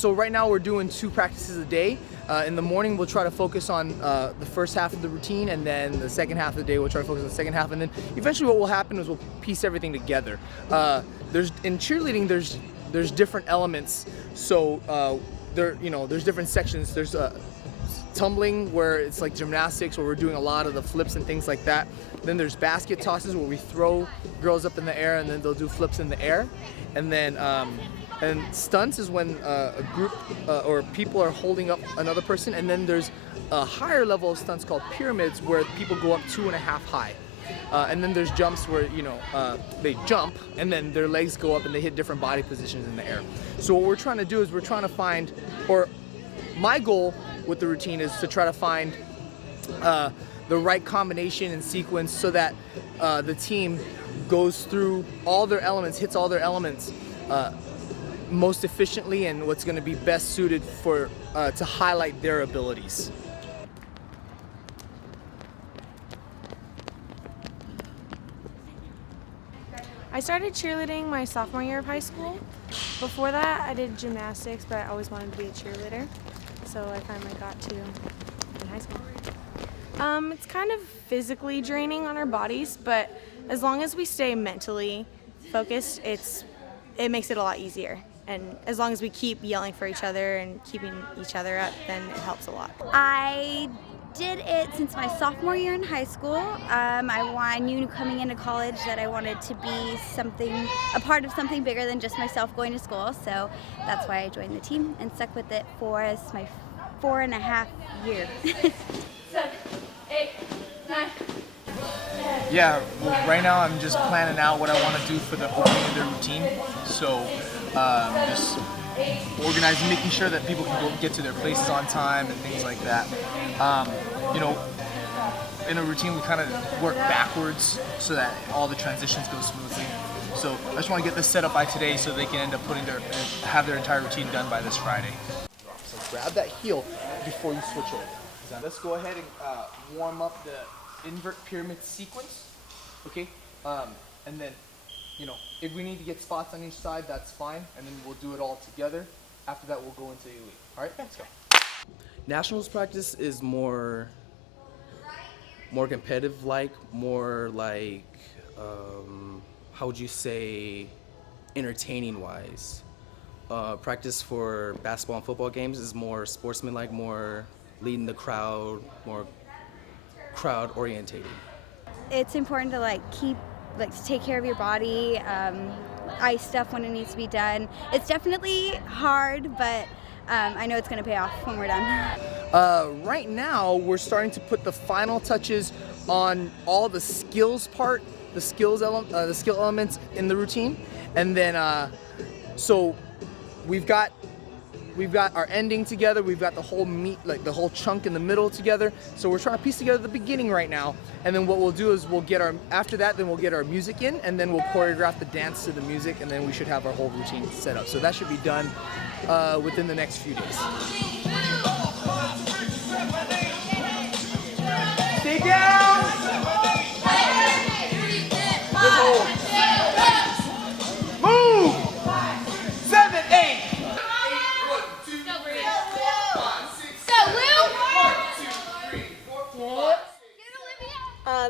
So right now we're doing 2 practices a day. In the morning we'll try to focus on the first half of the routine, and then the second half of the day we'll try to focus on the second half, and then eventually what will happen is we'll piece everything together. In cheerleading there's different elements, so there's different sections. There's tumbling, where it's like gymnastics, where we're doing a lot of the flips and things like that. Then there's basket tosses, where we throw girls up in the air and then they'll do flips in the air. And then stunts is when a group or people are holding up another person. And then there's a higher level of stunts called pyramids, where people go up 2.5 high. And then there's jumps where they jump and then their legs go up and they hit different body positions in the air. So what we're trying to do is we're trying to find, or my goal with the routine is to try to find the right combination and sequence, so that the team goes through all their elements, hits all their elements most efficiently, and what's going to be best suited for to highlight their abilities. I started cheerleading my sophomore year of high school. Before that, I did gymnastics, but I always wanted to be a cheerleader, so I finally got to in high school. It's kind of physically draining on our bodies, but as long as we stay mentally focused, it makes it a lot easier. And as long as we keep yelling for each other and keeping each other up, then it helps a lot. I did it since my sophomore year in high school. I knew coming into college that I wanted to be a part of something bigger than just myself going to school, so that's why I joined the team and stuck with it for my 4.5 years. 7, 8, 9. Yeah, well, right now I'm just planning out what I want to do for the opening of the routine. So just organizing, making sure that people can get to their places on time and things like that. In a routine we kind of work backwards so that all the transitions go smoothly. So I just want to get this set up by today so they can end up have their entire routine done by this Friday. So grab that heel before you switch over. Now let's go ahead and warm up the invert pyramid sequence, okay? And then, if we need to get spots on each side, that's fine, and then we'll do it all together. After that, we'll go into elite. All right, let's go. Nationals practice is more competitive, more like, how would you say, entertaining wise. Practice for basketball and football games is more sportsmanlike, more leading the crowd, more crowd orientated. It's important to take care of your body, ice stuff when it needs to be done. It's definitely hard, but I know it's going to pay off when we're done. Right now, we're starting to put the final touches on all the skills part, the skill elements in the routine, and then so we've got our ending together, we've got the whole meat, like the whole chunk in the middle together. So we're trying to piece together the beginning right now, and then what we'll do is we'll get our music in, and then we'll choreograph the dance to the music, and then we should have our whole routine set up. So that should be done within the next few days. Stay down! Good hold. Move! 7, 8!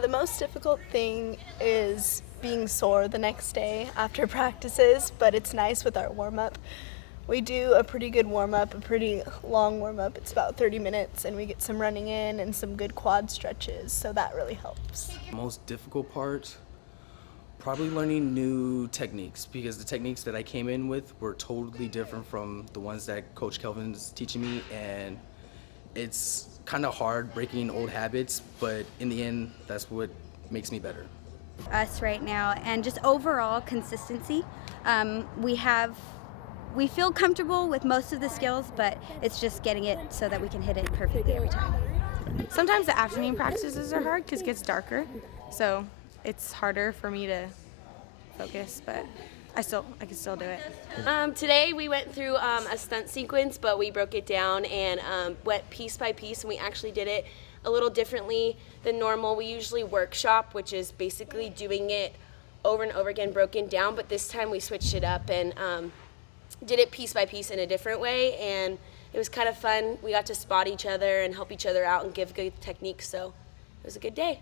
The most difficult thing is being sore the next day after practices, but it's nice with our warm-up. We do a pretty good warm-up, a pretty long warm-up. It's about 30 minutes, and we get some running in and some good quad stretches, so that really helps. The most difficult part, probably learning new techniques, because the techniques that I came in with were totally different from the ones that Coach Kelvin's teaching me, and it's kind of hard breaking old habits, but in the end, that's what makes me better. Us right now, and just overall consistency. We feel comfortable with most of the skills, but it's just getting it so that we can hit it perfectly every time. Sometimes the afternoon practices are hard because it gets darker, so it's harder for me to focus, but I can still do it. Today we went through a stunt sequence, but we broke it down and went piece by piece, and we actually did it a little differently than normal. We usually workshop, which is basically doing it over and over again broken down, but this time we switched it up and did it piece by piece in a different way, and it was kind of fun. We got to spot each other and help each other out and give good techniques, so it was a good day.